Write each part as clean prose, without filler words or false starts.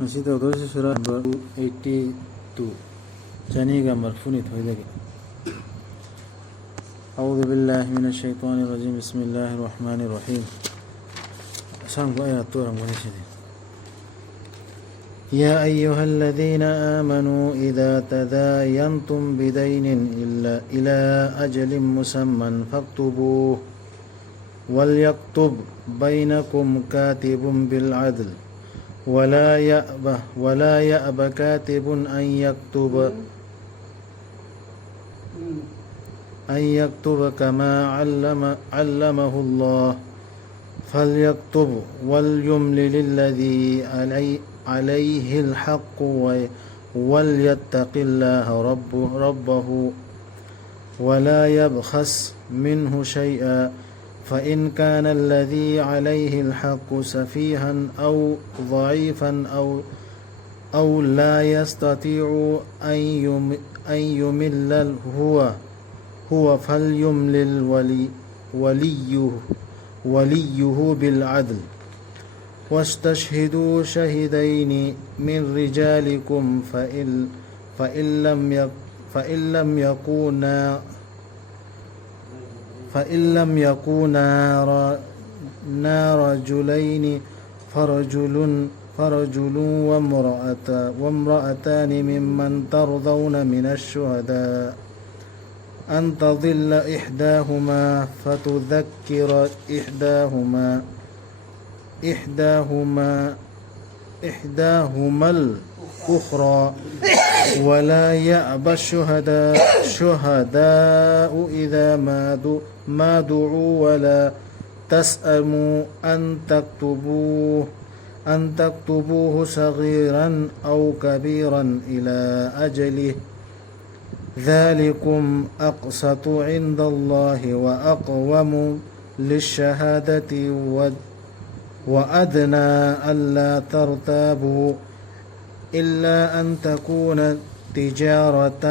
Masih tahu dosa surah number 82 Janiga marfuni thoidagi أعوذ بالله من الشيطان الرجيم بسم الله الرحمن الرحيم سانغ آيات تورم ونشدي يا أيها الذين آمنوا إذا تداينتم بدين إلى أجل مسمى فاكتبوه وليكتب بينكم كاتب بالعدل ولا يأب كاتب أن يكتب كما علمه الله فليكتب وليملل الذي عليه الحق وليتق الله ربه ولا يبخس منه شيئا فإن كان الذي عليه الحق سفيها أو ضعيفا أو لا يستطيع أن يمل هو فليملل وليه بالعدل واستشهدوا شهدين من رجالكم فإن لم يكونا رجلين فرجل وامرأتان ممن ترضون من الشهداء أن تضل إحداهما فتذكر إحداهما الأخرى ولا يأبى الشهداء إذا ما دعوا ولا تسأموا أن تكتبوه صغيرا أو كبيرا إلى أجله ذلكم أقسط عند الله وأقوم للشهادة وأدنى ألا ترتابوا إلا أن تكون تجارة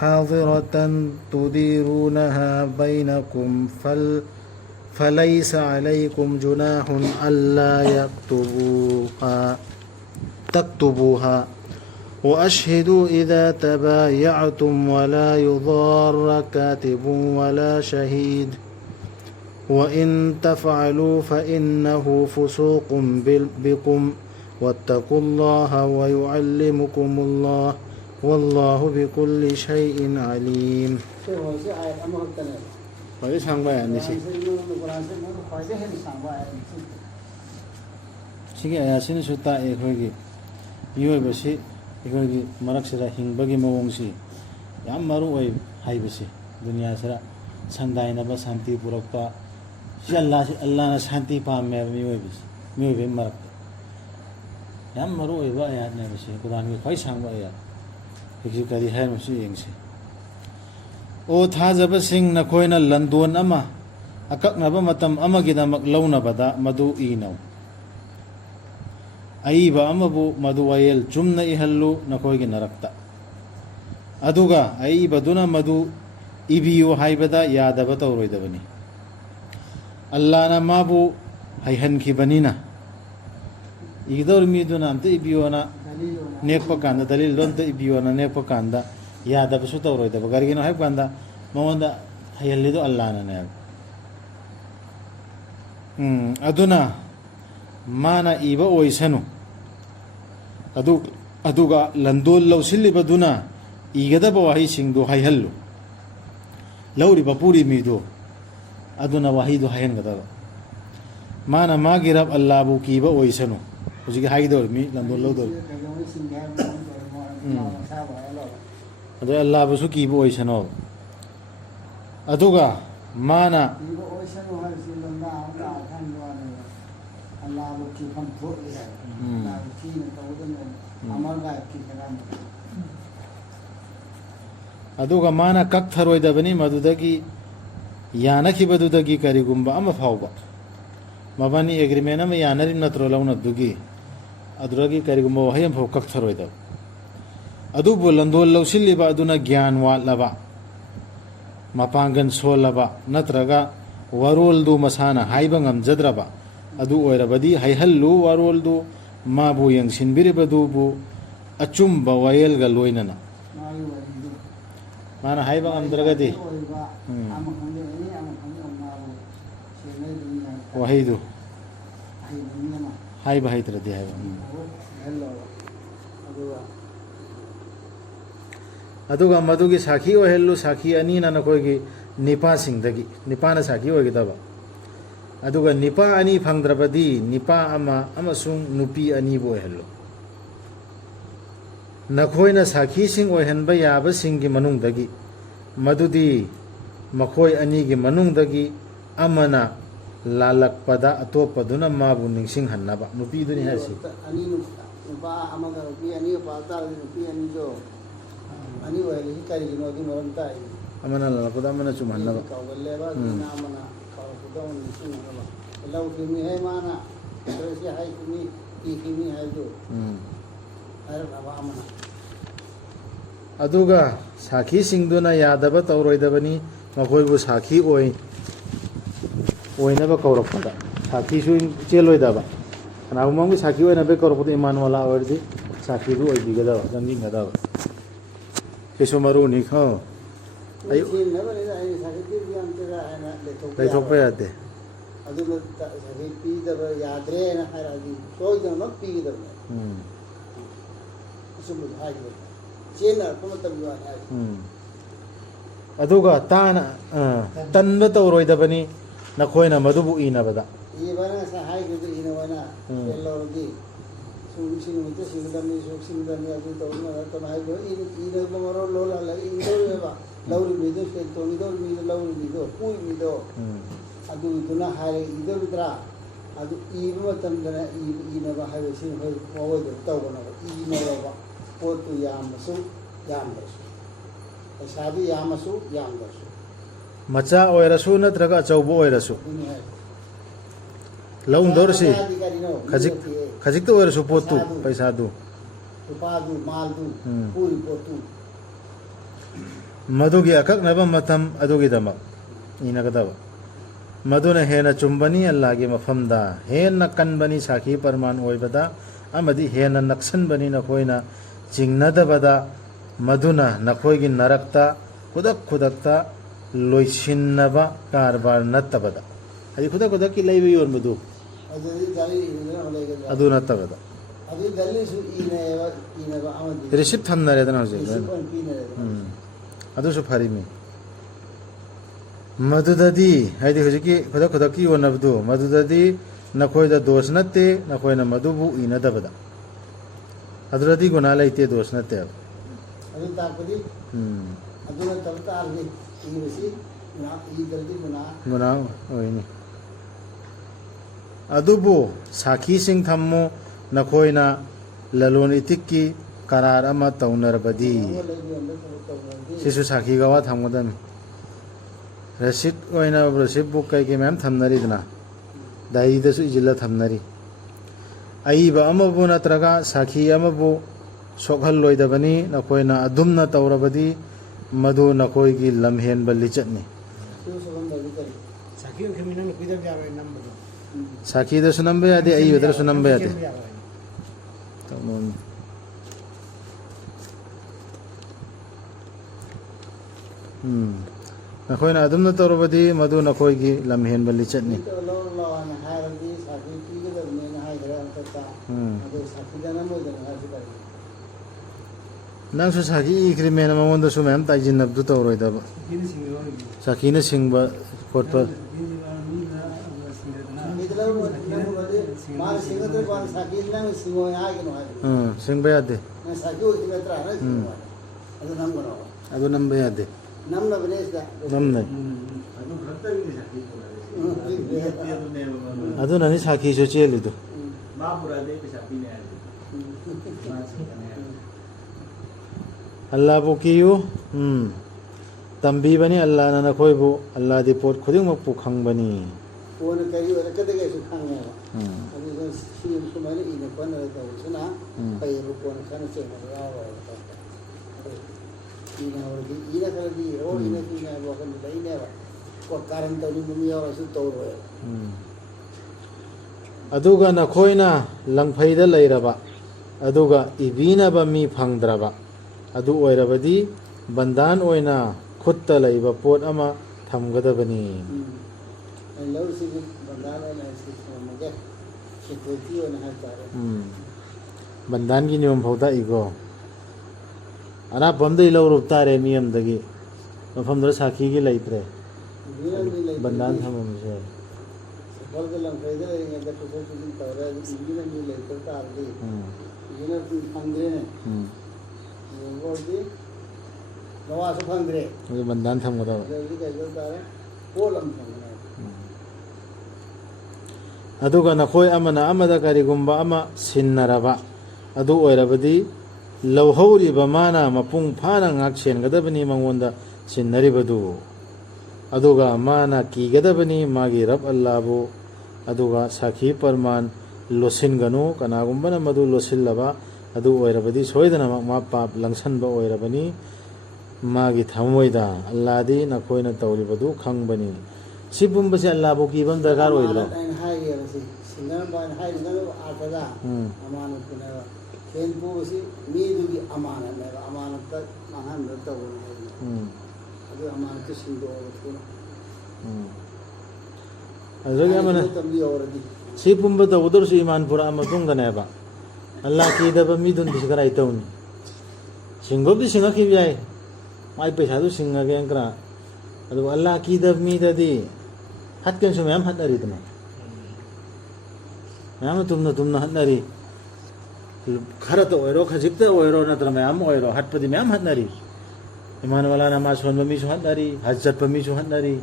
حاضرة تديرونها بينكم فليس عليكم جناح ألا تكتبوها وأشهدوا إذا تبايعتم ولا يضار كاتب ولا شهيد وإن تفعلوا فإنه فسوق بكم واتقوا الله ويعلمكم الله والله بكل شيء عليم. Sigi ayasin suta ekhogi yoibasi ekhogi maraksira hingbagi mawongsi yam maru oi haibasi dunya sara sandainaba santi purakpa si Allah na santi pamme miyoibasi marak yam maru oi ba ayat ne basi Quran gi khoi sangba ayat ekji kari hai masi yengsi o thajaba sing na khoina landon ama akaknaba matam amagidamak launabada madu inau aiba amabu madu wayel chumna ihallu nakoigi narakta aduga aiba duna madu ibiyo haibada yadaba tawroidabani Allah na mabu hayhan khibanina igdor mi duna amte ibiyona nekpa kanda dalil donta ibiyona nekpa kanda yadaba su tawroidaba gargino hay kanda mamonda hayallido Allah na ne aduna mana iba oisanu aduga landol lawsilli baduna igada bawahi singdo hayhallu lawri bapuri mido aduna wahido hayan gada mana magirab Allah bu kiba oisanu uji haidor mi landol lawdor adu Allah bu su kiba oisanu aduga mana aduga mana kak tharoidabani madudagi yanakibadudagi karigumba ama phawba mabani agreement ama yanarin natro launa dugi aduragi karigumba wahayam phaw kak tharoidab adu bolandol lawsilliba aduna gyan walaba mapangan solaba natraga waroldu masana haiba ngamjadraba ꯑꯗꯨ ꯑꯣꯏꯔꯕꯗꯤ ꯍꯩꯍꯜꯂꯨ ꯋꯥꯔꯣꯜꯗꯨ ꯃꯥꯕꯨ ꯌꯦꯡꯁꯤꯟꯕꯤꯔꯤꯕꯗꯨꯕꯨ ꯑꯆꯨꯝꯕ ꯋꯥꯌꯦꯜꯒ ꯂꯣꯏꯅꯅ ꯃꯥꯒꯤ ꯋꯥꯔꯤꯗꯨ ꯃꯥꯅ ꯍꯥꯏꯕ ꯉꯝꯗ꯭ꯔꯒꯗꯤ ꯑꯣꯏꯕ ꯑꯃ ꯈꯪꯗꯦ ꯑꯦꯅꯤ ꯑꯃ ꯈꯪꯗꯦ ꯃꯥꯕꯨ ꯁꯦꯟꯅꯗꯨꯅꯤ ꯋꯥꯍꯩꯗꯨ ꯍꯩꯕ ꯃꯤ ꯑꯃ ꯍꯥꯏꯕ ꯍꯩꯇ꯭ꯔꯗꯤ ꯍꯥꯏꯕ ꯍꯩꯍꯜꯂꯕ ꯑꯗꯨꯒ ꯃꯗꯨꯒꯤ ꯁꯥꯈꯤ ꯑꯣꯏꯍꯜꯂꯨ ꯁꯥꯈꯤ ꯑꯅꯤꯅ ꯅꯈꯣꯏꯒꯤ ꯅꯤꯄꯥꯁꯤꯡꯗꯒꯤ ꯅꯤꯄꯥꯅ ꯁꯥꯈꯤ ꯑꯣꯏꯒꯗꯕ ꯑꯗꯨꯒ ꯅꯤꯄꯥ ꯑꯅꯤ ꯐꯪꯗ꯭ꯔꯕꯗꯤ ꯅꯤꯄꯥ ꯑꯃ ꯑꯃꯁꯨꯡ ꯅꯨꯄꯤ ꯑꯅꯤꯕꯨ ꯑꯣꯏꯍꯜꯂꯨ ꯅꯈꯣꯏꯅ ꯁꯥꯈꯤꯁꯤꯡ ꯑꯣꯏꯍꯟꯕ ꯌꯥꯕꯁꯤꯡꯒꯤ ꯃꯅꯨꯡꯗꯒꯤ ꯃꯗꯨꯗꯤ ꯃꯈꯣꯏ ꯑꯅꯤꯒꯤ ꯃꯅꯨꯡꯗꯒꯤ ꯑꯃꯅ ꯂꯥꯜꯂꯛꯄꯗ ꯑꯇꯣꯞꯄꯗꯨꯅ ꯃꯥꯕꯨ ꯅꯤꯡꯁꯤꯡꯍꯟꯅꯕ ꯅꯨꯄꯤꯗꯨꯅꯤ ꯍꯥꯏꯁꯤ ꯑꯅꯤ ꯅꯨꯄꯥ ꯑꯃꯒ ꯅꯨꯄꯤ ꯑꯅꯤꯒ ꯄꯥꯕ ꯇꯥꯔꯗꯤ ꯅꯨꯄꯤ ꯑꯅꯤꯗꯣ ꯑꯅꯤ ꯑꯣꯏꯍꯜꯂꯤꯁꯤ ꯀꯔꯤꯒꯤꯅꯣ ꯑꯗꯨ ꯃꯔꯝ ꯇꯥꯛꯏ ꯑꯃꯅ ꯂꯥꯜꯂꯛꯄꯗ ꯑꯃꯅ ꯆꯨꯝꯍꯟꯅꯕ ꯀꯥꯎꯒꯜꯂꯦꯕ ꯑꯗꯨꯅ ꯑꯃꯅ ꯀꯥꯎꯔꯛꯄꯗ ꯑꯃꯅ ꯅꯤꯡꯁꯤꯡꯍꯟꯅꯕ ꯂꯧꯈꯤꯕꯅꯤꯍꯦ ꯃꯥꯅ ꯁꯤ ꯍꯥꯏꯈꯤꯕꯅꯤ ꯏꯈꯤꯕꯅꯤ ꯍꯥꯏꯕꯗꯨ ꯍꯥꯏꯔꯛꯅꯕ ꯑꯃꯅ ꯑꯗꯨꯒ ꯁꯥꯈꯤꯁꯤꯡꯗꯨꯅ ꯌꯥꯗꯕ ꯇꯧꯔꯣꯏꯗꯕꯅꯤ ꯃꯈꯣꯏꯕꯨ ꯁꯥꯈꯤ ꯑꯣꯏꯅꯕ ꯀꯧꯔꯛꯄꯗ ꯁꯥꯈꯤꯁꯨ ꯆꯦꯜꯂꯣꯏꯗꯕ ꯀꯅꯥꯒꯨꯝꯕ ꯑꯃꯒꯤ ꯁꯥꯈꯤ ꯑꯣꯏꯅꯕ ꯀꯧꯔꯛꯄꯗ ꯏꯃꯥꯟꯋꯥꯂꯥ ꯑꯣꯏꯔꯗꯤ ꯁꯥꯈꯤꯗꯨ ꯑꯣꯏꯕꯤꯒꯗꯕ ꯆꯪꯁꯤꯟꯒꯗꯕ ꯁꯤꯁꯨ ꯃꯔꯨꯅꯤ ꯂꯩꯊꯣꯛꯄ ꯌꯥꯗꯦ ꯑꯗꯨꯅ ꯁꯥꯈꯤ ꯄꯤꯗꯕ ꯌꯥꯗ꯭ꯔꯦꯅ ꯍꯥꯏꯔꯛꯑꯗꯤ ꯁꯣꯏꯗꯅꯃꯛ ꯄꯤꯒꯗꯕꯅꯦ ꯑꯆꯨꯝꯕꯗꯨ ꯍꯥꯏꯒꯗꯕꯅꯦ ꯆꯦꯟꯅꯔꯛꯄ ꯃꯇꯝꯗ ꯍꯥꯏ ꯑꯗꯨꯒ ꯇꯟꯕ ꯇꯧꯔꯣꯏꯗꯕꯅꯤ ꯅꯈꯣꯏꯅ ꯃꯗꯨꯕꯨ ꯏꯅꯕꯗ ꯏꯕꯅ ꯉꯁꯥꯏ ꯍꯥꯏꯈꯤꯕꯗꯨ ꯏꯅꯕꯅ ꯐꯦꯜ ꯂꯧꯔꯗꯤ ꯁꯤ ꯅꯨꯃꯤꯠꯇ ꯁꯤꯒꯗꯕꯅꯤ ꯁꯤꯒꯗꯕꯅꯤ ꯑꯗꯨ ꯇꯧꯅ ꯅꯠꯇꯅ ꯍꯥꯏꯕꯗꯣ ꯏꯅꯕ ꯃꯔꯣꯜ ꯂꯣꯜꯍꯜꯂꯒ ꯏꯗꯧꯔꯤꯕ ꯂꯧꯔꯤꯕ ꯁꯦꯜ ꯇꯣꯡꯒꯗꯧꯔꯤ ꯃꯤꯗꯣ ꯂꯧꯔꯤꯕ ꯃꯤꯗꯣ ꯄꯨꯔꯤꯕ ꯑꯗꯨꯗꯨꯅ ꯍꯥꯏꯔꯒ ꯏꯗꯧꯔꯤꯗ꯭ꯔꯥ ꯑꯗꯨ ꯏꯕ ꯃꯇꯝꯗꯅ ꯏꯅꯕ ꯍꯥꯏꯕꯁꯤ ꯍꯣꯏ ꯃꯑꯣꯏꯗ ꯇꯧꯒꯅꯕ ꯏꯅꯕ ꯄꯣꯠꯇꯨ ꯌꯥꯝꯃꯁꯨ ꯌꯥꯝꯗ꯭ꯔꯁꯨ ꯄꯩꯁꯥꯗꯨ ꯌꯥꯝꯃꯁꯨ ꯌꯥꯝꯗ꯭ꯔꯁꯨ ꯃꯆꯥ ꯑꯣꯏꯔꯁꯨ ꯅꯠꯇ꯭ꯔꯒ ꯑꯆꯧꯕ ꯑꯣꯏꯔꯁꯨ ꯂꯧꯗꯧꯔꯤꯁꯤ ꯈꯖꯤꯛꯇ ꯑꯣꯏꯔꯁꯨ ꯄꯣꯠꯇꯨ ꯄꯩꯁꯥꯗꯨ ꯂꯨꯄꯥꯗꯨ ꯃꯥꯜꯗꯨ ꯄꯨꯔꯤ ꯄꯣꯠꯇꯨ ꯃꯗꯨꯒꯤ ꯑꯀꯛꯅꯕ ꯃꯇꯝ ꯑꯗꯨꯒꯤꯗꯃꯛ ꯏꯅꯒꯗꯕ ꯃꯗꯨꯅ ꯍꯦꯟꯅ ꯆꯨꯝꯕꯅꯤ ꯑꯜꯂꯥꯍꯒꯤ ꯃꯐꯝꯗ ꯍꯦꯟꯅ ꯀꯟꯕꯅꯤ ꯁꯥꯈꯤ ꯄꯔꯃꯥꯟ ꯑꯣꯏꯕꯗ ꯑꯃꯗꯤ ꯍꯦꯟꯅ ꯅꯛꯁꯟꯕꯅꯤ ꯅꯈꯣꯏꯅ ꯆꯤꯡꯅꯗꯕꯗ ꯃꯗꯨꯅ ꯅꯈꯣꯏꯒꯤ ꯅꯔꯛꯇ ꯈꯨꯗꯛꯇ ꯂꯣꯏꯁꯤꯟꯅꯕ ꯀꯔꯕꯥꯔ ꯅꯠꯇꯕꯗ ꯍꯥꯏꯗꯤ ꯈꯨꯗꯛꯀꯤ ꯂꯩꯕ ꯌꯣꯟꯕꯗꯨ ꯑꯗꯨ ꯅꯠꯇꯕꯗ ꯔꯤꯁꯤꯞ ꯊꯝꯅꯔꯦꯗꯅ ꯍꯧꯖꯤꯛ ꯑꯗꯨꯁꯨ ꯐꯔꯤꯃꯤ ꯃꯗꯨꯗꯗꯤ ꯍꯥꯏꯗꯤ ꯍꯧꯖꯤꯛꯀꯤ ꯈꯨꯗꯛꯀꯤ ꯌꯣꯟꯅꯕꯗꯨ ꯃꯗꯨꯗꯗꯤ ꯅꯈꯣꯏꯗ ꯗꯣષ ꯅꯠꯇꯦ ꯅꯈꯣꯏꯅ ꯃꯗꯨꯕꯨ ꯏꯅꯗꯕꯗ ꯑꯗꯨꯗꯗꯤ ꯒꯨꯅꯥ ꯂꯩꯇꯦ ꯗꯣષ ꯅꯠꯇꯦꯕ ꯑꯗꯨ ꯇꯥꯛꯄꯗꯤ ꯑꯗꯨ ꯅꯠꯇꯕ ꯇꯥꯔꯗꯤ ꯏꯕꯁꯤ ꯏꯗ꯭ꯔꯗꯤ ꯒꯨꯅꯥ ꯑꯣꯏꯅꯤ ꯑꯗꯨꯕꯨ ꯁꯥꯈꯤꯁꯤꯡ ꯊꯝꯃꯨ ꯅꯈꯣꯏꯅ ꯂꯂꯣꯟ ꯏꯇꯤꯛꯀꯤ ꯀꯔꯥꯔ ꯑꯃ ꯇꯧꯅꯔꯕꯗꯤ ꯁꯤꯁꯨ ꯁꯥꯈꯤꯒ ꯋꯥ ꯊꯝꯒꯗꯕꯅꯤ ꯔꯁꯤꯠ ꯑꯣꯏꯅ ꯔꯁꯤꯠ ꯕꯨꯛ ꯀꯩꯀꯩ ꯃꯌꯥꯝ ꯊꯝꯅꯔꯤꯗꯅ ꯗꯥꯏꯔꯤꯗꯁꯨ ꯏꯁꯤꯜꯂ ꯊꯝꯅꯔꯤ ꯑꯏꯕ ꯑꯃꯕꯨ ꯅꯠꯇ꯭ꯔꯒ ꯁꯥꯈꯤ ꯑꯃꯕꯨ ꯁꯣꯛꯍꯜꯂꯣꯏꯗꯕꯅꯤ ꯅꯈꯣꯏꯅ ꯑꯗꯨꯝꯅ ꯇꯧꯔꯕꯗꯤ ꯃꯗꯨ ꯅꯈꯣꯏꯒꯤ ꯂꯝꯍꯦꯟꯕ ꯂꯤꯆꯠꯅꯤ ꯁꯥꯈꯤꯗꯁꯨ ꯅꯝꯕ ꯌꯥꯗꯦ ꯑꯏꯕꯗꯁꯨ ꯅꯝꯕ ꯌꯥꯗꯦ ꯅꯈꯣꯏꯅ ꯑꯗꯨꯝꯅ ꯇꯧꯔꯕꯗꯤ ꯃꯗꯨ ꯅꯈꯣꯏꯒꯤ ꯂꯝꯍꯦꯟꯕ ꯂꯤꯆꯠꯅꯤ ꯅꯪꯁꯨ ꯁꯥꯈꯤ ꯏꯈ꯭ꯔꯤꯃꯦꯅ ꯃꯉꯣꯟꯗꯁꯨ ꯃꯌꯥꯝ ꯇꯥꯏꯁꯤꯟꯅꯕꯗꯨ ꯇꯧꯔꯣꯏꯗꯕ ꯁꯥꯈꯤꯅ ꯁꯤꯡꯕ ꯈꯣꯠꯄ ꯁꯤꯡꯕ ꯌꯥꯗꯦ ꯑꯗꯨ ꯅꯝꯕ ꯌꯥꯗꯦ ꯅꯝꯅꯩ ꯑꯗꯨꯅꯅꯤ ꯁꯥꯈꯤꯁꯨ ꯆꯦꯜꯂꯤꯗꯨ ꯑꯜꯂꯥꯍꯕꯨ ꯀꯤꯌꯨ ꯇꯝꯕꯤꯕꯅꯤ ꯑꯜꯂꯥꯍꯅ ꯅꯈꯣꯏꯕꯨ ꯑꯜꯂꯥꯍꯗꯤ ꯄꯣꯠ ꯈꯨꯗꯤꯡꯃꯛꯄꯨ ꯈꯪꯕꯅꯤ ꯀꯣꯟꯅ ꯀꯔꯤ ꯑꯣꯏꯔꯛꯀꯗꯒꯦꯁꯨ ꯈꯪꯉꯦꯕ ꯑꯗꯨꯒ ꯁꯤ ꯁꯨꯃꯥꯏꯅ ꯏꯅ ꯈꯣꯠꯅꯔ ꯇꯧꯕꯁꯤꯅ ꯐꯩꯌꯦꯕ ꯀꯣꯟꯅ ꯈꯔ ꯆꯦꯟꯅꯕ ꯌꯥꯎꯔꯣꯏꯕ ꯏꯅ ꯍꯧꯔꯗꯤ ꯏꯅ ꯈꯔꯗꯤ ꯏꯅ ꯍꯥꯏꯕ ꯋꯥꯈꯜꯗ ꯂꯩꯅꯦꯕ ꯀꯥꯔꯟ ꯇꯧꯅꯤꯡꯕ ꯃꯤ ꯌꯥꯎꯔꯁꯨ ꯇꯧꯔꯣꯏꯕ ꯑꯗꯨꯒ ꯅꯈꯣꯏꯅ ꯂꯪꯐꯩꯗ ꯂꯩꯔꯕ ꯑꯗꯨꯒ ꯏꯕꯤꯅꯕ ꯃꯤ ꯐꯪꯗ꯭ꯔꯕ ꯑꯗꯨ ꯑꯣꯏꯔꯕꯗꯤ ꯕꯟꯗꯥꯟ ꯑꯣꯏꯅ ꯈꯨꯠꯇ ꯂꯩꯕ ꯄꯣꯠ ꯑꯃ ꯊꯝꯒꯗꯕꯅꯤ ꯑꯩ ꯂꯧꯔꯤꯁꯤꯒꯤ ꯕꯟꯗꯥꯟ ꯑꯣꯏꯅ ꯁꯤ ꯊꯝꯃꯒꯦ ꯁꯦꯀ꯭ꯌꯨꯔꯤꯇꯤ ꯑꯣꯏꯅ ꯍꯥꯏꯇꯥꯔꯦ ꯕꯟꯗꯥꯟꯒꯤ ꯅꯤꯌꯣꯝ ꯐꯥꯎ ꯇꯥꯛꯏꯀꯣ ꯑꯔꯥꯞꯄ ꯑꯝꯗꯒꯤ ꯂꯧꯔꯨꯕ ꯇꯥꯔꯦ ꯃꯤ ꯑꯃꯗꯒꯤ ꯃꯐꯝꯗꯨꯗ ꯁꯥꯈꯤꯒꯤ ꯂꯩꯇ꯭ꯔꯦ ꯏꯕꯤꯅꯕ ꯃꯤ ꯕꯟꯗꯥꯟ ꯂꯩꯇ꯭ꯔꯗꯤ ꯊꯝꯃꯝꯕꯁꯦ ꯁꯐꯜꯗ ꯂꯪꯐꯩꯗ ꯂꯩꯔꯤꯉꯩꯗ ꯄꯨꯊꯣꯛ ꯄꯨꯁꯤꯟ ꯇꯧꯔꯦ ꯑꯗꯨ ꯏꯕꯤꯅꯕ ꯃꯤ ꯂꯩꯇꯕ ꯇꯥꯔꯗꯤ 이제는 방들에는 이거지 나와서 방들에 그래서 만난 탐거다 여기가 이거 따라 볼람 방네 ꯑꯗꯨꯒ ꯅꯈꯣꯏ ꯑꯃꯅ ꯑꯃꯗ ꯀꯔꯤꯒꯨꯝꯕ ꯑꯃ ꯁꯤꯟꯅꯔꯕ ꯑꯗꯨ ꯑꯣꯏꯔꯕꯗꯤ ꯂꯧꯍꯧꯔꯤꯕ ꯃꯥꯅ ꯃꯄꯨꯡ ꯐꯥꯅ ꯉꯥꯛ ꯁꯦꯟꯒꯗꯕꯅꯤ ꯃꯉꯣꯟꯗ ꯁꯤꯟꯅꯔꯤꯕꯗꯨ ꯑꯗꯨꯒ ꯃꯥꯅ ꯀꯤꯒꯗꯕꯅꯤ ꯃꯥꯒꯤ ꯔꯕ ꯑꯜꯂꯥꯍꯕꯨ ꯑꯗꯨꯒ ꯁꯥꯈꯤ ꯄꯔꯃꯥꯟ ꯂꯣꯠꯁꯤꯟꯒꯅꯨ ꯀꯅꯥꯒꯨꯝꯕꯅ ꯃꯗꯨ ꯂꯣꯠꯁꯤꯜꯂꯕ ꯑꯗꯨ ꯑꯣꯏꯔꯕꯗꯤ ꯁꯣꯏꯗꯅꯃꯛ ꯃꯥ ꯄꯥꯞ ꯂꯪꯁꯟꯕ ꯑꯣꯏꯔꯕꯅꯤ ꯃꯥꯒꯤ ꯊꯃꯣꯏꯗ ꯑꯜꯂꯥꯍꯗꯤ ꯅꯈꯣꯏꯅ ꯇꯧꯔꯤꯕꯗꯨ ꯈꯪꯕꯅꯤ ꯁꯤ ꯄꯨꯝꯕꯁꯦ ꯑꯜꯂꯥꯍꯕꯨ ꯀꯤꯕ ꯑꯃ ꯗꯔꯀꯥꯔ ꯑꯣꯏꯗ꯭ꯔꯣ ꯑꯩꯅ ꯍꯥꯏꯔꯤꯕꯁꯤ ꯁꯤꯟꯅꯔꯝꯕ ꯍꯥꯏꯔꯤꯕ ꯑꯥꯔꯊꯗ ꯑꯃꯥꯅꯠꯇꯨꯅꯦꯕ ꯁꯦꯟ ꯄꯨꯕꯁꯤ ꯃꯤꯗꯨꯒꯤ ꯑꯃꯥꯅꯠꯅꯦꯕ ꯑꯃꯥꯅꯠꯇ ꯃꯥꯡꯍꯟꯕ ꯇꯧꯕꯅꯤ ꯍꯥꯏꯕꯅꯤ ꯑꯗꯨ ꯑꯃꯥꯅꯠꯇꯨ ꯁꯤꯡꯗꯣꯛꯑꯒ ꯊꯨꯅ ꯑꯗꯨꯗꯒꯤ ꯑꯃꯅ ꯁꯤ ꯄꯨꯝꯕ ꯇꯧꯒꯗꯧꯔꯁꯨ ꯏꯃꯥꯟ ꯄꯨꯔꯛꯑ ꯃꯇꯨꯡꯗꯅꯦꯕ ꯑꯜꯂꯥꯍ ꯀꯤꯗꯕ ꯃꯤꯗꯨꯅꯗꯤ ꯀꯔꯥꯏ ꯇꯧꯅꯤ ꯁꯤꯡꯕꯕꯨꯗꯤ ꯁꯤꯡꯉꯛꯈꯤꯕ ꯌꯥꯏ ꯃꯥꯏ ꯄꯩꯁꯥꯗꯨ ꯁꯤꯡꯉꯒꯦ ꯀꯔꯥ ꯑꯗꯨꯕꯨ ꯑꯜꯂꯥꯍ ꯀꯤꯗꯕ ꯃꯤꯗꯗꯤ ꯍꯠꯀꯅꯁꯨ ꯃꯌꯥꯝ ꯍꯠꯅꯔꯤꯗꯅ ꯃꯌꯥꯝꯅ ꯇꯨꯝꯅ ꯍꯠꯅꯔꯤ ꯈꯔꯇ ꯑꯣꯏꯔꯣ ꯈꯖꯤꯛꯇ ꯑꯣꯏꯔꯣ ꯅꯠꯇ꯭ꯔꯒ ꯃꯌꯥꯝ ꯑꯣꯏꯔꯣ ꯍꯠꯄꯗꯤ ꯃꯌꯥꯝ ꯍꯠꯅꯔꯤ ꯏꯃꯥꯟꯋꯥꯂꯥ ꯅꯃꯥꯖ ꯁꯣꯟꯕ ꯃꯤꯁꯨ ꯍꯠꯅꯔꯤ ꯍꯖ ꯆꯠꯄ ꯃꯤꯁꯨ ꯍꯠꯅꯔꯤ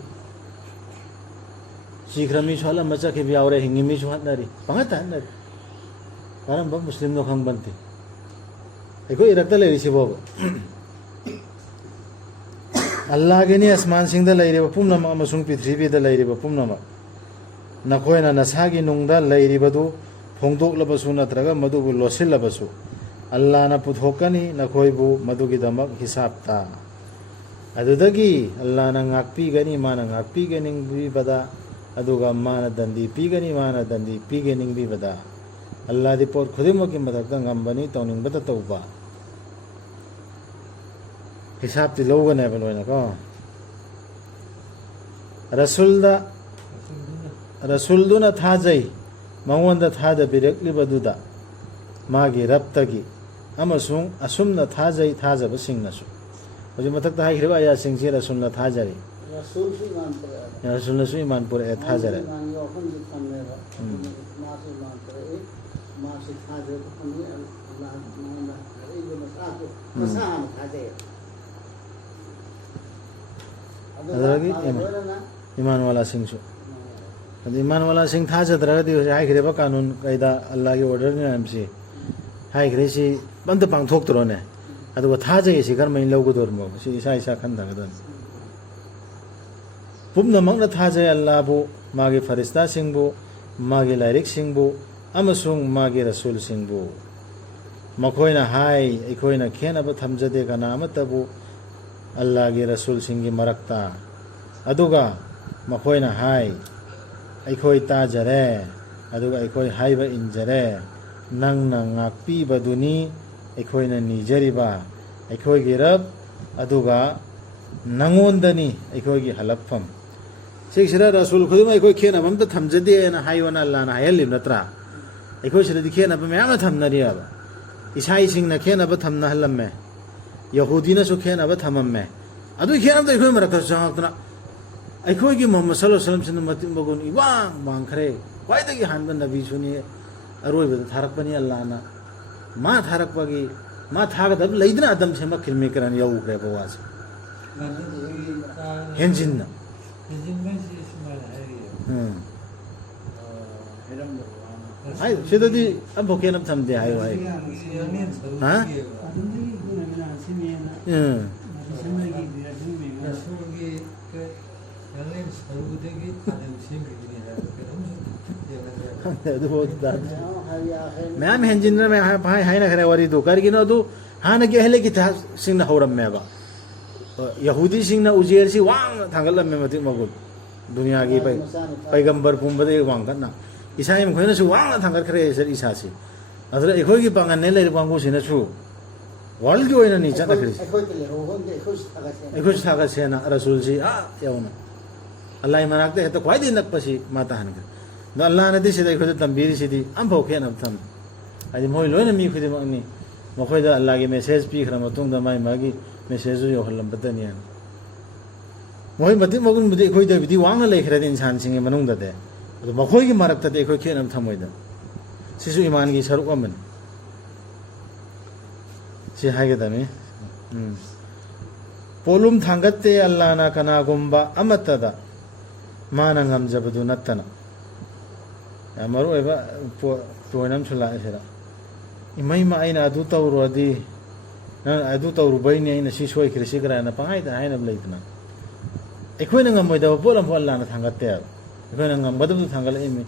ꯁꯤꯈ꯭ꯔ ꯃꯤꯁꯨ ꯍꯠꯂꯝꯕ ꯆꯠꯈꯤꯕ ꯌꯥꯎꯔꯦ ꯍꯤꯡꯉꯤ ꯃꯤꯁꯨ ꯍꯠꯅꯔꯤ ꯄꯪꯍꯠꯇ ꯍꯠꯅꯔꯤ ꯀꯔꯝꯕ ꯃꯨꯁꯂꯤꯝꯅꯣ ꯈꯪꯕꯟꯇꯦ ꯑꯩꯈꯣꯏ ꯏꯔꯛꯇ ꯂꯩꯔꯤꯁꯤꯕꯣꯕ ꯑꯜꯂꯥꯍꯒꯤꯅꯤ ꯑꯁꯃꯥꯟꯁꯤꯡꯗ ꯂꯩꯔꯤꯕ ꯄꯨꯝꯅꯃꯛ ꯑꯃꯁꯨꯡ ꯄ꯭ꯔꯤꯊꯤꯕꯤꯗ ꯂꯩꯔꯤꯕ ꯄꯨꯝꯅꯃꯛ ꯅꯈꯣꯏꯅ ꯅꯁꯥꯒꯤ ꯅꯨꯡꯗ ꯂꯩꯔꯤꯕꯗꯨ ꯐꯣꯡꯗꯣꯛꯂꯕꯁꯨ ꯅꯠꯇ꯭ꯔꯒ ꯃꯗꯨꯕꯨ ꯂꯣꯠꯁꯤꯜꯂꯕꯁꯨ ꯑꯜꯂꯥꯍꯅ ꯄꯨꯊꯣꯛꯀꯅꯤ ꯅꯈꯣꯏꯕꯨ ꯃꯗꯨꯒꯤꯗꯃꯛ ꯍꯤꯁꯥꯕꯇ ꯑꯗꯨꯗꯒꯤ ꯑꯜꯂꯥꯍꯅ ꯉꯥꯛꯄꯤꯒꯅꯤ ꯃꯥꯅ ꯉꯥꯛꯄꯤꯒꯅꯤꯡꯕꯤꯕꯗ ꯑꯗꯨꯒ ꯃꯥꯅ ꯗꯟꯗꯤ ꯄꯤꯒꯅꯤ ꯃꯥꯅ ꯗꯟꯗꯤ ꯄꯤꯒꯅꯤꯡꯕꯤꯕꯗ ꯑꯜꯂꯥꯍꯗꯤ ꯄꯣꯠ ꯈꯨꯗꯤꯡꯃꯛꯀꯤ ꯃꯊꯛꯇ ꯉꯝꯕꯅꯤ ꯇꯧꯅꯤꯡꯕꯇ ꯇꯧꯕ ꯍꯤꯁꯥꯕꯇꯤ ꯂꯧꯒꯅꯦꯕ ꯂꯣꯏꯅꯀꯣ ꯔꯁꯨꯜꯗꯨꯅ ꯊꯥꯖꯩ ꯃꯉꯣꯟꯗ ꯊꯥꯗꯕꯤꯔꯛꯂꯤꯕꯗꯨꯗ ꯃꯥꯒꯤ ꯔꯕꯇꯒꯤ ꯑꯃꯁꯨꯡ ꯑꯁꯨꯝꯅ ꯊꯥꯖꯩ ꯊꯥꯖꯕꯁꯤꯡꯅꯁꯨ ꯍꯧꯖꯤꯛ ꯃꯊꯛꯇ ꯍꯥꯏꯈ꯭ꯔꯤꯕ ꯑꯌꯥꯁꯤꯡꯁꯤ ꯔꯁꯨꯜꯅ ꯊꯥꯖꯔꯤ ꯔꯁꯨꯜꯅꯁꯨ ꯏꯃꯥꯟ ꯄꯨꯔꯛꯑꯦ ꯊꯥꯖꯔꯦ ꯑꯗꯨꯗꯒꯤ ꯏꯃꯥꯟꯋꯥꯂꯥꯁꯤꯡꯁꯨ ꯑꯗꯨ ꯏꯃꯥꯟꯋꯥꯂꯥꯁꯤꯡ ꯊꯥꯖꯗ꯭ꯔꯒꯗꯤ ꯍꯧꯖꯤꯛ ꯍꯥꯏꯈ꯭ꯔꯤꯕ ꯀꯥꯅꯨꯟ ꯀꯩꯗ ꯑꯜꯂꯥꯍꯒꯤ ꯑꯣꯔꯗꯔ ꯃꯌꯥꯝꯁꯤ ꯍꯥꯏꯈ꯭ꯔꯤꯁꯤ ꯑꯝꯇ ꯄꯥꯡꯊꯣꯛꯇ꯭ꯔꯣꯅꯦ ꯑꯗꯨꯒ ꯊꯥꯖꯩꯁꯤ ꯀꯔꯝꯍꯥꯏꯅ ꯂꯧꯒꯗꯧꯔꯤꯃꯣ ꯁꯤ ꯏꯁꯥ ꯈꯟꯊꯒꯗꯧꯅꯤ ꯄꯨꯝꯅꯃꯛꯅ ꯊꯥꯖꯩ ꯑꯜꯂꯥꯍꯕꯨ ꯃꯥꯒꯤ ꯐꯔꯤꯁꯇꯥꯁꯤꯡꯕꯨ ꯃꯥꯒꯤ ꯂꯥꯏꯔꯤꯛꯁꯤꯡꯕꯨ ꯑꯃꯁꯨꯡ ꯃꯥꯒꯤ ꯔꯁꯨꯜꯁꯤꯡꯕꯨ ꯃꯈꯣꯏꯅ ꯍꯥꯏ ꯑꯩꯈꯣꯏꯅ ꯈꯦꯅꯕ ꯊꯝꯖꯗꯦ ꯀꯅꯥ ꯑꯃꯠꯇꯕꯨ ꯑꯜꯂꯥꯍꯒꯤ ꯔꯁꯨꯜꯁꯤꯡꯒꯤ ꯃꯔꯛꯇ ꯑꯗꯨꯒ ꯃꯈꯣꯏꯅ ꯍꯥꯏ ꯑꯩꯈꯣꯏ ꯇꯥꯖꯔꯦ ꯑꯗꯨꯒ ꯑꯩꯈꯣꯏ ꯍꯥꯏꯕ ꯏꯟꯖꯔꯦ ꯅꯪꯅ ꯉꯥꯛꯄꯤꯕꯗꯨꯅꯤ ꯑꯩꯈꯣꯏꯅ ꯅꯤꯖꯔꯤꯕ ꯑꯩꯈꯣꯏꯒꯤ ꯔꯕ ꯑꯗꯨꯒ ꯅꯉꯣꯟꯗꯅꯤ ꯑꯩꯈꯣꯏꯒꯤ ꯍꯜꯂꯛꯐꯝ ꯁꯤꯁꯤꯗ ꯔꯁꯨꯜ ꯈꯨꯗꯤꯡꯃꯛ ꯑꯩꯈꯣꯏ ꯈꯦꯅꯕ ꯑꯝꯇ ꯊꯝꯖꯗꯦꯅ ꯍꯥꯏꯌꯣꯅ ꯑꯜꯂꯥꯍꯅ ꯍꯥꯏꯍꯜꯂꯤꯕ ꯅꯠꯇ꯭ꯔꯥ ꯑꯩꯈꯣꯏ ꯁꯤꯗꯗꯤ ꯈꯦꯅꯕ ꯃꯌꯥꯝꯅ ꯊꯝꯅꯔꯤꯑꯕ ꯏꯁꯥꯏꯁꯤꯡꯅ ꯈꯦꯅꯕ ꯊꯝꯅꯍꯜꯂꯝꯃꯦ ꯌꯍꯨꯗꯤꯅꯁꯨ ꯈꯦꯅꯕ ꯊꯝꯃꯝꯃꯦ ꯑꯗꯨꯒꯤ ꯈꯦꯅꯕꯗ ꯑꯩꯈꯣꯏ ꯃꯔꯛꯇ ꯆꯪꯉꯛꯇꯅ ꯑꯩꯈꯣꯏꯒꯤ ꯃꯨꯍꯝꯃꯗ ꯁꯜꯂꯜꯂꯥꯍꯨ ꯑꯂꯩꯍꯤ ꯋꯁꯜꯂꯝꯁꯤꯅ ꯃꯇꯤꯛ ꯃꯒꯨꯟ ꯏꯋꯥꯡ ꯋꯥꯡꯈ꯭ꯔꯦ ꯈ꯭ꯋꯥꯏꯗꯒꯤ ꯍꯥꯟꯕ ꯅꯕꯤꯁꯨꯅꯤ ꯑꯔꯣꯏꯕꯗ ꯊꯥꯔꯛꯄꯅꯤ ꯑꯜꯂꯥꯍꯅ ꯃꯥ ꯊꯥꯔꯛꯄꯒꯤ ꯃꯥ ꯊꯥꯒꯗꯕ ꯂꯩꯗꯅ ꯑꯗꯝ ꯁꯦꯝꯃꯛꯈꯤꯔꯃꯤ ꯀꯔꯥꯅ ꯌꯧꯈ꯭ꯔꯦꯕ ꯋꯥꯁꯦ ꯍꯦꯟꯖꯤꯟꯅ ꯁꯤꯗꯗꯤ ꯑꯃꯐꯥꯎ ꯈꯦꯅꯕ ꯊꯝꯗꯦ ꯍꯥꯏꯌꯨ ꯍꯥꯏ ꯃꯌꯥꯝ ꯍꯦꯟꯖꯤꯟꯅ ꯍꯥꯏꯅꯈ꯭ꯔꯦ ꯋꯥꯔꯤꯗꯨ ꯀꯔꯤꯒꯤꯅꯣ ꯑꯗꯨ ꯍꯥꯟꯅꯒꯤ ꯑꯍꯂꯤ ꯀꯤꯇꯥꯕꯁꯤꯡꯅ ꯍꯧꯔꯝꯃꯦꯕ ꯌꯍꯨꯗꯤꯁꯤꯡꯅ ꯎꯖꯦꯔꯁꯤ ꯋꯥꯡꯅ ꯊꯥꯡꯒꯠꯂꯝꯃꯦ ꯃꯇꯤꯛ ꯃꯒꯨꯟ ꯗꯨꯅꯤꯌꯥꯒꯤ ꯄꯩꯒꯝꯕꯔ ꯄꯨꯝꯕꯗꯒꯤ ꯋꯥꯡꯈꯠꯅ ꯏꯁꯥꯒꯤ ꯃꯈꯣꯏꯅꯁꯨ ꯋꯥꯡꯅ ꯊꯥꯡꯒꯠꯈ꯭ꯔꯦ ꯏꯁꯥꯁꯤ ꯑꯗꯨꯗ ꯑꯩꯈꯣꯏꯒꯤ ꯄꯥꯡꯒꯜꯅꯦ ꯂꯩꯔꯤꯕ ꯀꯥꯡꯕꯨꯁꯤꯅꯁꯨ ꯋꯥꯔꯜꯒꯤ ꯑꯣꯏꯅꯅꯤ ꯆꯠꯅꯈ꯭ꯔꯤꯁꯤ ꯑꯩꯈꯣꯏꯗ ꯂꯩꯍꯧꯍꯟꯗꯦ ꯑꯩꯈꯣꯏꯁꯨ ꯊꯥꯒꯠꯁꯦ ꯑꯩꯈꯣꯏꯁꯨ ꯊꯥꯒꯠꯁꯦꯅ ꯔꯁꯨꯜꯁꯤ ꯌꯧꯅ ꯑꯜꯂꯥꯍꯤ ꯃꯅꯥꯛꯇ ꯍꯦꯛꯇ ꯈ꯭ꯋꯥꯏꯗꯒꯤ ꯅꯛꯄꯁꯤ ꯃꯥ ꯇꯥꯍꯟꯈ꯭ꯔꯦ ꯑꯗꯣ ꯑꯜꯂꯥꯍꯅꯗꯤ ꯁꯤꯗ ꯑꯩꯈꯣꯏꯗ ꯇꯝꯕꯤꯔꯤꯁꯤꯗꯤ ꯑꯝꯐꯥꯎ ꯈꯦꯠꯅꯕ ꯊꯝꯃꯦ ꯍꯥꯏꯗꯤ ꯃꯣꯏ ꯂꯣꯏꯅ ꯃꯤ ꯈꯨꯗꯤꯡꯃꯛꯅꯤ ꯃꯈꯣꯏꯗ ꯑꯜꯂꯥꯍꯒꯤ ꯃꯦꯁꯦꯖ ꯄꯤꯈ꯭ꯔ ꯃꯇꯨꯡꯗ ꯃꯥꯒꯤ ꯃꯦꯁꯦꯖꯇꯨ ꯌꯧꯍꯜꯂꯝꯕꯇꯅꯤ ꯍꯥꯏꯅ ꯃꯈꯣꯏ ꯃꯇꯤꯛ ꯃꯒꯨꯟꯕꯨꯗꯤ ꯑꯩꯈꯣꯏꯗꯕꯨꯗꯤ ꯋꯥꯡꯅ ꯂꯩꯈ꯭ꯔꯗꯤ ꯏꯟꯁꯥꯟꯁꯤꯡꯒꯤ ꯃꯅꯨꯡꯗꯗꯤ ꯑꯗꯨ ꯃꯈꯣꯏꯒꯤ ꯃꯔꯛꯇꯗꯤ ꯑꯩꯈꯣꯏ ꯈꯦꯠꯅꯕ ꯊꯝꯃꯣꯏꯗ ꯁꯤꯁꯨ ꯏꯃꯥꯟꯒꯤ ꯁꯔꯨꯛ ꯑꯃꯅꯤ ꯁꯤ ꯍꯥꯏꯒꯗꯕꯅꯤ ꯄꯣꯠꯂꯨꯝ ꯊꯥꯡꯒꯠꯇꯦ ꯑꯜꯂꯥꯍꯅ ꯀꯅꯥꯒꯨꯝꯕ ꯑꯃꯠꯇꯗ ꯃꯥꯅ ꯉꯝꯖꯕꯗꯨ ꯅꯠꯇꯅ ꯌꯥꯝ ꯃꯔꯨ ꯑꯣꯏꯕ ꯄꯣꯏꯟ ꯑꯃꯁꯨ ꯂꯥꯛꯑꯦ ꯁꯤꯗ ꯏꯃꯩꯃ ꯑꯩꯅ ꯑꯗꯨ ꯇꯧꯔꯨꯔꯗꯤ ꯅꯪ ꯑꯗꯨ ꯇꯧꯔꯨꯕꯩꯅꯤ ꯑꯩꯅ ꯁꯤ ꯁꯣꯏꯈ꯭ꯔꯤꯁꯤ ꯀꯔꯥꯏꯅ ꯄꯪꯍꯥꯏꯗ ꯍꯥꯏꯅꯕ ꯂꯩꯗꯅ ꯑꯩꯈꯣꯏꯅ ꯉꯝꯃꯣꯏꯗꯕ ꯄꯣꯠ ꯑꯃꯐꯥꯎ ꯑꯜꯂꯥꯍꯅ ꯊꯥꯡꯒꯠꯇꯦꯕ ꯑꯩꯈꯣꯏꯅ ꯉꯝꯒꯗꯕꯗꯨ ꯊꯥꯡꯒꯠꯂꯛꯏꯃꯤ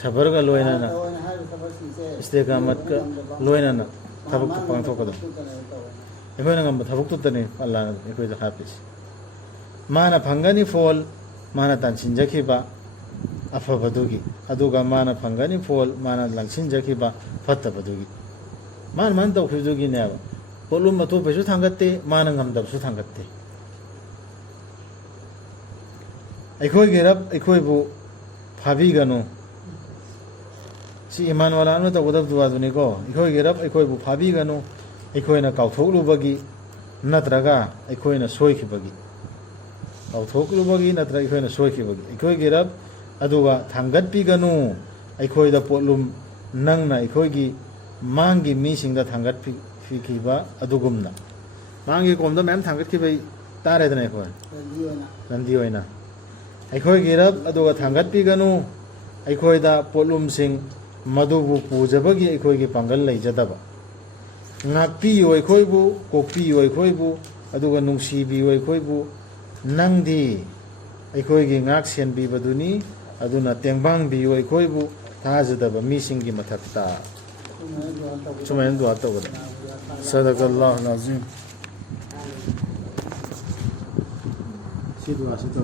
ꯁꯕꯔꯒ ꯂꯣꯏꯅꯅ ꯏꯁꯇꯦꯀꯥꯃꯠꯀ ꯂꯣꯏꯅꯅ ꯊꯕꯛꯇꯨ ꯄꯥꯡꯊꯣꯛꯀꯗꯕ ꯑꯩꯈꯣꯏꯅ ꯉꯝꯕ ꯊꯕꯛꯇꯨꯇꯅꯤ ꯑꯜꯂꯥꯍꯅ ꯑꯩꯈꯣꯏꯗ ꯍꯥꯞꯄꯤꯁꯤ ꯃꯥꯅ ꯐꯪꯒꯅꯤ ꯐꯣꯜ ꯃꯥꯅ ꯇꯥꯟꯁꯤꯟꯖꯈꯤꯕ ꯑꯐꯕꯗꯨꯒꯤ ꯑꯗꯨꯒ ꯃꯥꯅ ꯐꯪꯒꯅꯤ ꯐꯣꯜ ꯃꯥꯅ ꯂꯪꯁꯤꯟꯖꯈꯤꯕ ꯐꯠꯇꯕꯗꯨꯒꯤ ꯃꯥꯅ ꯇꯧꯈꯤꯕꯗꯨꯒꯤꯅꯦꯕ ꯄꯣꯠꯂꯨꯝ ꯑꯇꯣꯞꯄꯁꯨ ꯊꯥꯡꯒꯠꯇꯦ ꯃꯥꯅ ꯉꯝꯗꯕꯁꯨ ꯊꯥꯡꯒꯠꯇꯦ ꯑꯩꯈꯣꯏꯒꯤ ꯔꯕ ꯑꯩꯈꯣꯏꯕꯨ ꯐꯥꯕꯤꯒꯅꯨ ꯁꯤ ꯏꯃꯥꯟ ꯋꯥꯂꯥꯅ ꯇꯧꯒꯗꯕ ꯗꯨꯋꯥꯗꯨꯅꯤꯀꯣ ꯑꯩꯈꯣꯏꯒꯤ ꯔꯕ ꯑꯩꯈꯣꯏꯕꯨ ꯐꯥꯕꯤꯒꯅꯨ ꯑꯩꯈꯣꯏꯅ ꯀꯥꯎꯊꯣꯛꯂꯨꯕꯒꯤ ꯅꯠꯇ꯭ꯔꯒ ꯑꯩꯈꯣꯏꯅ ꯁꯣꯏꯈꯤꯕꯒꯤ ꯀꯥꯎꯊꯣꯛꯂꯨꯕꯒꯤ ꯅꯠꯇ꯭ꯔꯒ ꯑꯩꯈꯣꯏꯅ ꯁꯣꯏꯈꯤꯕꯒꯤ ꯑꯩꯈꯣꯏꯒꯤ ꯔꯕ ꯑꯗꯨꯒ ꯊꯥꯡꯒꯠꯄꯤꯒꯅꯨ ꯑꯩꯈꯣꯏꯗ ꯄꯣꯠꯂꯨꯝ ꯅꯪꯅ ꯑꯩꯈꯣꯏꯒꯤ ꯃꯥꯡꯒꯤ ꯃꯤꯁꯤꯡꯗ ꯊꯥꯡꯒꯠꯄꯤꯈꯤꯕ ꯑꯗꯨꯒꯨꯝꯅ ꯃꯥꯡꯒꯤ ꯀꯣꯝꯗ ꯃꯌꯥꯝ ꯊꯥꯡꯒꯠꯈꯤꯕꯩ ꯇꯥꯔꯦꯗꯅ ꯑꯩꯈꯣꯏ ꯂꯟꯗꯤ ꯑꯣꯏꯅ ꯑꯩꯈꯣꯏꯒꯤ ꯔꯕ ꯑꯗꯨꯒ ꯊꯥꯡꯒꯠꯄꯤꯒꯅꯨ ꯑꯩꯈꯣꯏꯗ ꯄꯣꯠꯂꯨꯝꯁꯤꯡ ꯃꯗꯨꯕꯨ ꯄꯨꯖꯕꯒꯤ ꯑꯩꯈꯣꯏꯒꯤ ꯄꯥꯡꯒꯜ ꯂꯩꯖꯗꯕ ꯉꯥꯛꯄꯤꯌꯨ ꯑꯩꯈꯣꯏꯕꯨ ꯀꯣꯛꯄꯤꯌꯨ ꯑꯩꯈꯣꯏꯕꯨ ꯑꯗꯨꯒ ꯅꯨꯡꯁꯤꯕꯤꯌꯨ ꯑꯩꯈꯣꯏꯕꯨ ꯅꯪꯗꯤ ꯑꯩꯈꯣꯏꯒꯤ ꯉꯥꯛ ꯁꯦꯟꯕꯤꯕꯗꯨꯅꯤ ꯑꯗꯨꯅ ꯇꯦꯡꯕꯥꯡꯕꯤꯌꯨ ꯑꯩꯈꯣꯏꯕꯨ ꯊꯥꯖꯗꯕ ꯃꯤꯁꯤꯡꯒꯤ ꯃꯊꯛꯇ ꯁꯨꯃꯥꯏꯅ ꯗꯨꯋꯥ ꯇꯧꯒꯗꯕ ꯁꯗꯀꯜꯂꯥꯍꯨꯜ ꯑꯖꯤꯝ ꯁꯤ ꯗꯨꯋꯥꯁꯤ ꯇꯧ